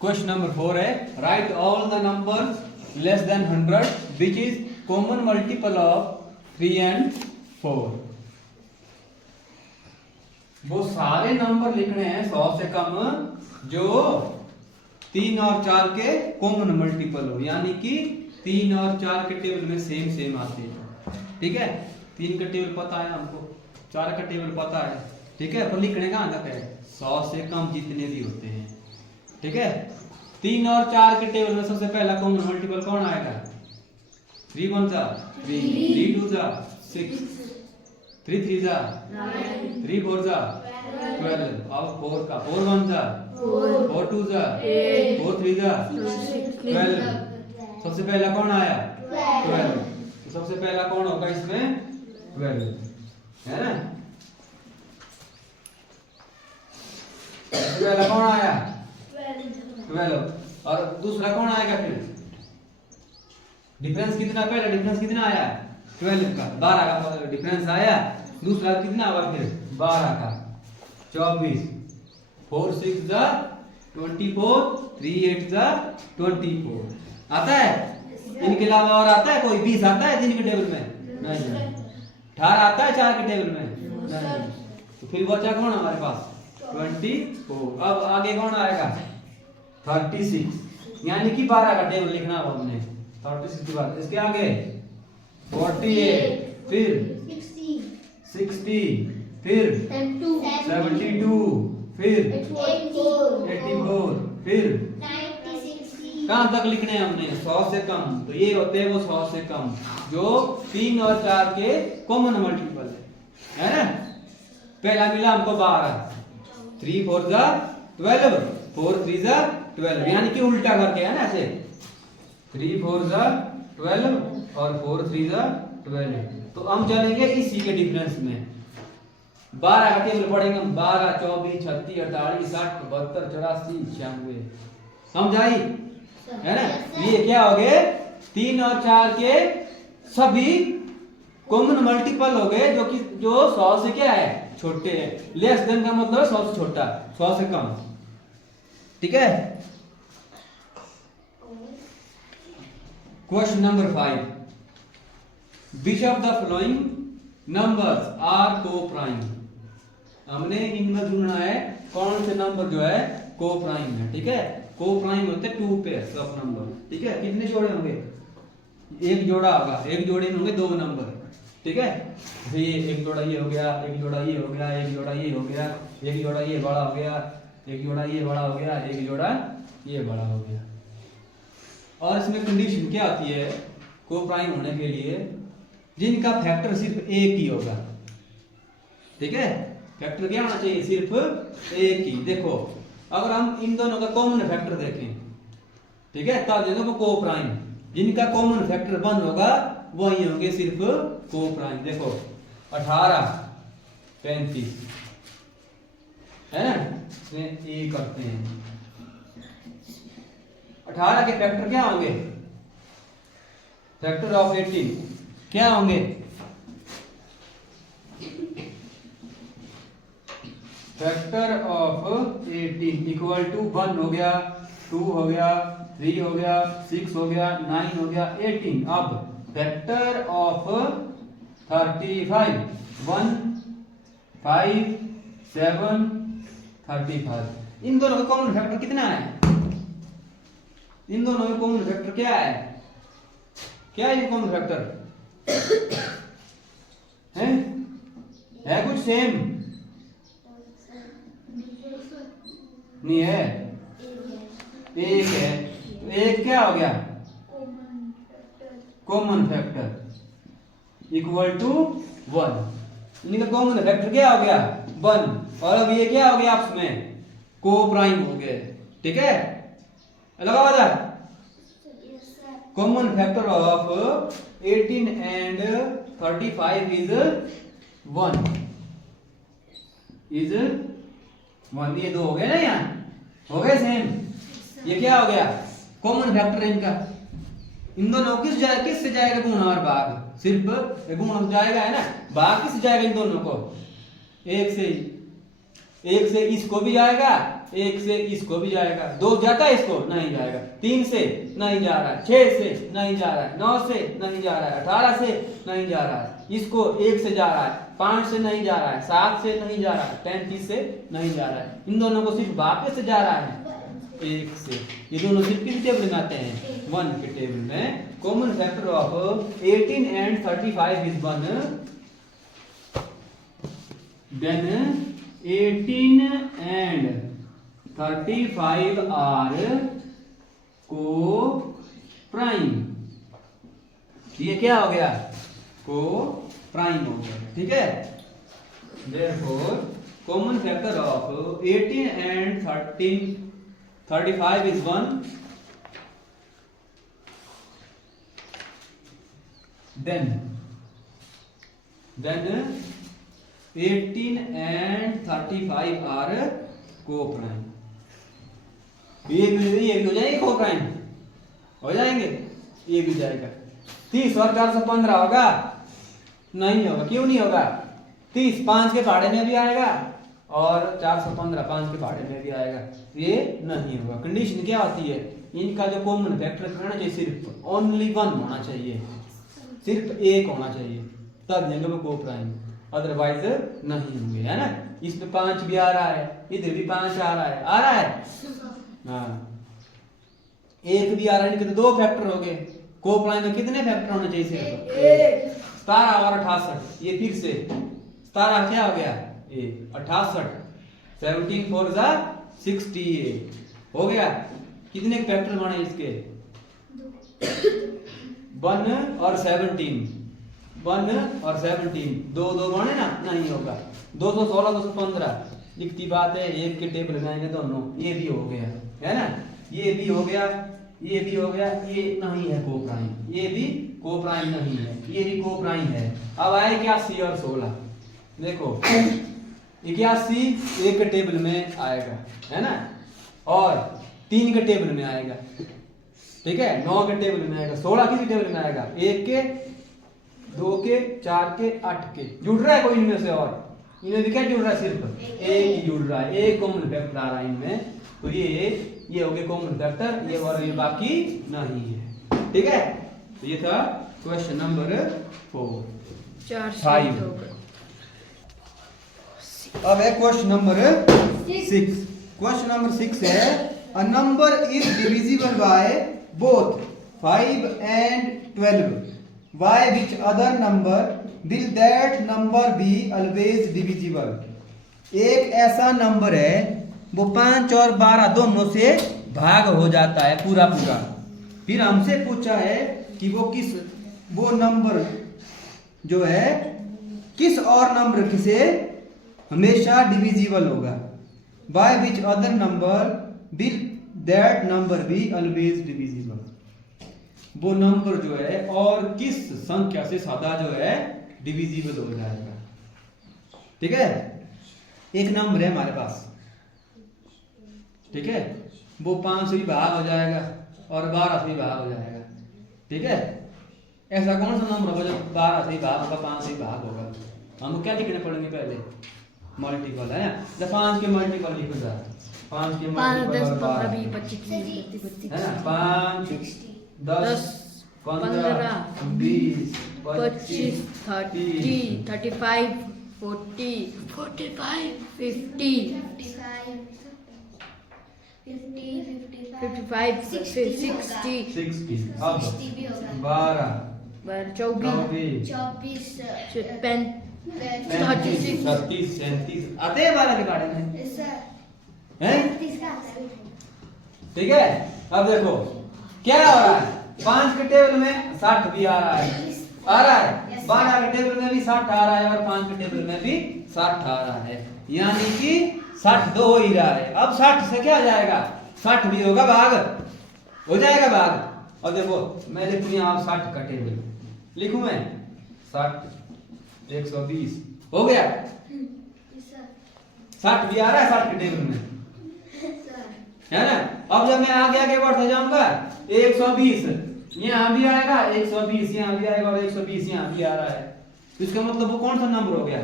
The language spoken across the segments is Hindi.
क्वेश्चन नंबर 4 है right all the numbers less than 100 which is common multiple of 3 and 4। वो सारे नंबर लिखने हैं 100 से कम जो 3 और 4 के कॉमन मल्टीपल हो, यानी कि 3 और 4 के टेबल में सेम सेम आते हैं। ठीक है, 3 का टेबल पता है हमको, 4 का टेबल पता है। ठीक है, पर लिखने कहाँ तक है 100 से कम जितने भी होते हैं। ठीक है, 3 और 4 के टेबल में सबसे पहला कॉमन मल्टीपल कौन आएगा? 3 1 जा 3, 3 2 जा 6, 3 3 जा 3 4 जा 12, अब 4 का 4 1 जा 4 2 जा 4 3 जा 12। सबसे पहला कौन आया? 12। तो सबसे पहला कौन होगा इसमें? 12 है ना। पहला कौन आया? 12। और दूसरा कौन आएगा फिर? डिफरेंस कितना? पहला डिफरेंस कितना आया? 12 का, 12 का डिफरेंस आया। दूसरा कितना हुआ फिर? 12 का 24, 4 6 जा 24, 3 8 जा 24। आता है? इनके अलावा और आता है कोई? 20 आता है 3 के टेबल में? नहीं। 18 आता है 4 के टेबल में? नहीं। तो फिर बचा कौन हमारे पास? 24। अब आगे कौन आएगा? 36, यानी कि 12 का टेबल लिखना हो हमने। 36 के बाद इसके आगे 48, फिर 60, फिर 72, फिर 84, फिर कहां तक लिखने हैं हमने? 100 से कम। तो ये होते हैं वो 100 से कम जो 3 और 4 के कॉमन मल्टीपल है ना। पहला मिला हमको 12, 3 4 जा 12, 4 3 जा 12, यानी कि उल्टा करके है ना ऐसे 3 4 जा 12 और 4 3 जा 12। तो हम चलेंगे इसी के डिफरेंस में। 12 का टेबल पढ़ेंगे हम। 12 24 36 48 60 72 84 96। समझ आई है ना। ये क्या हो गए? 3 और 4 के सभी कॉमन मल्टीपल हो गए जो 100 से क्या है? छोटे हैं। लेस देन का मतलब 100 से छोटा, 100 से कम। ठीक है। Question number 5, which of the following numbers are coprime. हमने इनमें ढूंढना है कौन से नंबर जो है को प्राइम है। ठीक है, को प्राइम होते हैं 2 पेयर्स ऑफ नंबर। ठीक है, कितने जोड़े होंगे? एक जोड़ा होगा, एक जोड़े में होंगे 2 नंबर। ठीक है, ये एक जोड़ा ये हो गया, एक जोड़ा ये हो गया, एक जोड़ा ये हो गया, एक जोड़ा ये बड़ा हो गया, एक जोड़ा ये बड़ा हो गया, एक जोड़ा ये बड़ा हो गया। और इसमें कंडीशन क्या आती है को प्राइम होने के लिए? जिनका फैक्टर सिर्फ एक ही होगा। ठीक है, फैक्टर क्या होना चाहिए? सिर्फ एक ही। देखो अगर हम इन दोनों का कॉमन फैक्टर देखें, ठीक है, तब देखो को प्राइम। जिनका कॉमन फैक्टर 1 होगा वही होंगे सिर्फ को प्राइम। देखो 18 35 है ना, इसमें ए करते हैं। 18 के फैक्टर क्या होंगे? फैक्टर ऑफ 18 क्या होंगे? फैक्टर ऑफ 18 इक्वल टू 1 हो गया, 2 हो गया, 3 हो गया, 6 हो गया, 9 हो गया, 18। अब फैक्टर ऑफ 35 1 5 7 35। इन दोनों का कॉमन फैक्टर कितना है? इन दोनों में कॉमन फैक्टर क्या है? क्या है ये कॉमन फैक्टर? है कुछ सेम? नहीं है, एक है। तो एक क्या हो गया? Common factor equal to 1। इनका कॉमन फैक्टर क्या हो गया? 1। और अब ये क्या हो गया आपस में? को प्राइम हो गए। ठीक है, लगा वाला common factor of 18 and 35 is 1 is 1। ये 2 हो गए ना, यहाँ हो गए सेम। ये क्या हो गया? कॉमन फैक्टर है इनका। इन दोनों किस से जाएगा गुणा और भाग? सिर्फ गुणा जाएगा है ना, भाग किस जाएगा इन दोनों को? एक से इसको भी जाएगा 1 से इसको भी जाएगा, 2 जाता है इसको नहीं जाएगा, 3 से नहीं जा रहा है, 6 से नहीं जा रहा है, 9 से नहीं जा रहा है, 18 से नहीं जा रहा है, इसको 1 से जा रहा है, 5 से नहीं जा रहा है, 7 से नहीं जा रहा है, 35 से नहीं जा रहा है। इन दोनों को सिर्फ वापस से जा रहा है 1 से। ये दोनों सिर्फ किस टेबल में आते हैं? 1 के टेबल में। Common factor of 18 and 35 is 1। Then 18 and 35 are co-prime। ये क्या हो गया? co-prime हो गया, ठीक है। Therefore common factor of 18 and 35 is 1। Then 18 and 35 are co-prime। ये भी हो जाएंगे co-prime, हो जाएंगे, ये भी जाएगा। 30 और 415 होगा? नहीं होगा। क्यों नहीं होगा? 30 5 के पहाड़े में भी आएगा और 415 5 के पहाड़े में भी आएगा, ये नहीं होगा। कंडीशन क्या होती है? इनका जो कॉमन फैक्टर होना चाहिए सिर्फ ओनली 1 होना चाहिए, सिर्फ 1 होना चाहिए, तब जाएंगे वो co-prime, अदरवाइज नहीं होंगे, है ना। इसमें 5 भी आ रहा है, इधर भी 5 आ रहा है, आ रहा है हाँ, 1 भी आ रहा है, इनके तो 2 फैक्टर हो गए। co-prime में कितने फैक्टर होने चाहिए? सिर्फ 17 और 68। ये फिर से 17 क्या हो गया? 68, 17 4 जा 68 हो गया। कितने फैक्टर बने इसके? 1 और 17, 1 और 17, 2 2 बने ना, नहीं होगा। 216 215 लिखती बात है, 1 के टेबल में आएंगे दोनों। ये भी हो गया, है ना, ये भी हो गया, ये भी हो गया। ये नहीं है co-prime, ये भी co-prime नहीं है, ये भी co-prime है। अब आए 81 और 16। देखो 81 1 के टेबल में आएगा, है ना, और 3 के टेबल में आएगा, ठीक है, 9 के टेबल में आएगा, 16 किस टेबल में आएगा? 1 के, 2 के, 4 के, 8 के। जुड़ रहा है कोई इनमें से? और इनमें भी क्या जुड़ रहा है? सिर्फ 1 ही जुड़ रहा है, 1 कॉमन फैक्टर आ रहा है इनमें। तो ये हो गया कॉमन फैक्टर, ये और ये बाकी नहीं है, ठीक है। तो ये था क्वेश्चन नंबर 5। अब है क्वेश्चन नंबर 6। क्वेश्चन नंबर 6 है a number is divisible by both 5 and 12, by which other number will that number be always divisible. एक ऐसा नंबर है वो 5 और 12 दोनों से भाग हो जाता है पूरा पूरा। फिर हमसे पूछा है कि वो नंबर जो है किस और नंबर से हमेशा डिविजिबल होगा। By which other number will that number be always divisible. वो नंबर जो है और किस संख्या से सदा जो है डिविजिबल हो जाएगा, ठीक है। एक नंबर है हमारे पास, ठीक है, वो 5 से भी भाग हो जाएगा और 12 से भी भाग हो जाएगा, ठीक है। ऐसा कौन सा नंबर होगा जो 12 से भी भाग होगा, 5 से भी भाग होगा? हमको क्या लिखने पड़ेंगे? पहले मल्टीपल, है ना। जब 5 के मल्टीपल लिखो जा, 5 के मल्टीपल 10 15 20 25 30 है ना, 5 10 15 20 25 30 35 40 45 50 55 60 60। अब 12 24 36 37 आते हैं 12 के बारे में, हैं? ठीक है। अब देखो क्या हो रहा है, 5 के टेबल में 60 भी आ रहा है, 12 के टेबल में भी 60 आ रहा है और 5 के टेबल में भी 60 आ रहा है, यानी कि 60 2 हो ही रहा है। अब 60 से क्या हो जाएगा? 60 भी होगा, भाग हो जाएगा, भाग। और देखो मैं लिखूं यहाँ 60 का टेबल लिखूं मैं, 60 120 हो गया। 60 भी आ रहा है 60 के टेबल में, है ना। अब जब मैं आगे बढ़ता जाऊंगा 120 यहाँ भी आएगा, 120 यहाँ भी आएगा और 120 यहाँ भी आ रहा है। तो इसका मतलब वो कौन सा नंबर हो गया?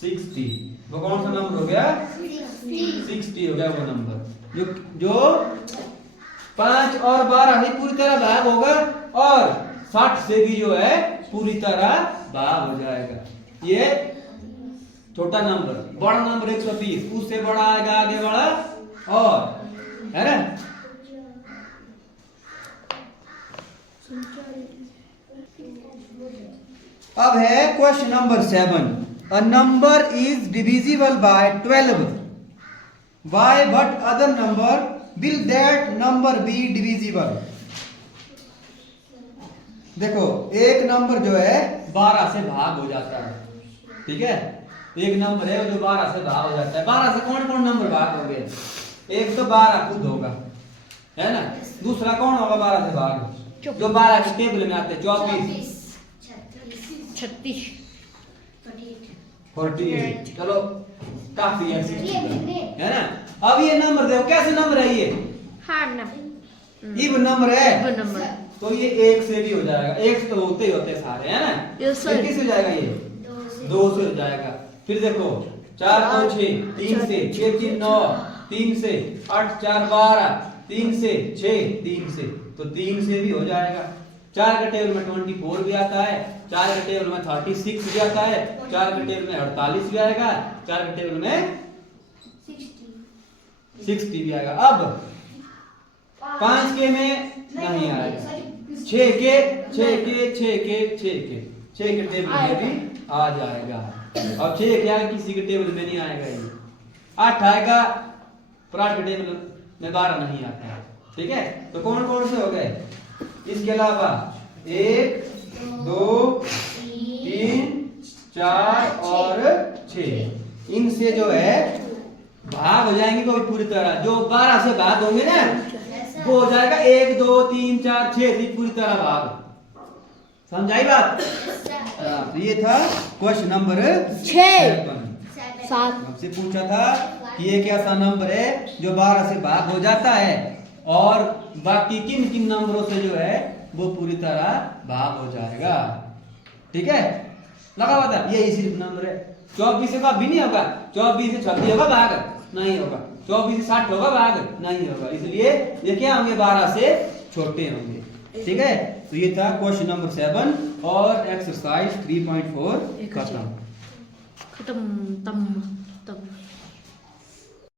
60। वो कौन सा नंबर हो गया? 60 हो गया वो नंबर जो 5 और 12 ही पूरी तरह भाग होगा और 60 से भी जो है पूरी तरह भाग हो जाएगा। ये छोटा नंबर, बड़ा नंबर 120, उससे बड़ा आएगा आगे वाला और है ना। अब है question number 7। A number is divisible by 12 by what other number will that number be divisible. देखो एक नंबर जो है 12 से भाग हो जाता है, ठीक है। एक नंबर है जो 12 से भाग हो जाता है। 12 से कौन कौन नंबर भाग हो गए? एक तो 12 खुद होगा, है ना। दूसरा कौन होगा 12 से भाग जो 12 के टेबल में आते हैं? 24, 36, 48। चलो काफी है 60 है ना। अब ये नंबर देखो कैसे नंबर है ये? हार्ड इवन नंबर है नंबर। तो ये 1 से भी हो जाएगा। 1 तो होते ही होते सारे, है ना। Yes, sir. फिर किस हो जाएगा? ये 2 से हो जाएगा। फिर देखो 4 2 6, 3 से 6 3 9, 3 से 8 4 12, 3 से 6, 3 से तो 3 से भी हो जाएगा। 4 के टेबल में 24 भी आता है, 4 के टेबल में 36 भी आता है, 4 के टेबल में 48 भी आएगा, 4 के टेबल में 60 भी आएगा। अब 5 के में नहीं आएगा, 6 के 6 के 6 के 6 के 6 के टेबल में भी आ जाएगा। अब 6 क्या किसी के टेबल में नहीं आएगा। ये 8 आएगा पर 8 के टेबल में 12 नहीं आता है, ठीक है। तो कौन कौन से हो गए? इसके अलावा 1 2 3 4 और 6 इनसे जो है भाग हो जाएंगे कोई पूरी तरह। जो 12 से भाग होंगे ना वो हो जाएगा 1 2 3 4 6 से पूरी तरह भाग। समझाई बात? तो ये था क्वेश्चन नंबर 7। आपसे पूछा था कि ये कैसा नंबर है जो 12 से भाग हो जाता है और बाकी किन किन नंबरों से जो है वो पूरी तरह भाग हो जाएगा, ठीक है। लगा हुआ था ये सिर्फ नंबर है। 24 से भाग भी नहीं होगा, 24 से 26 होगा भाग नहीं होगा, 24 से 60 होगा भाग नहीं होगा। इसलिए ये क्या होंगे? 12 से छोटे होंगे, ठीक है। तो ये था क्वेश्चन नंबर 7 और एक्सरसाइज 3.4 खत्म। खत्म।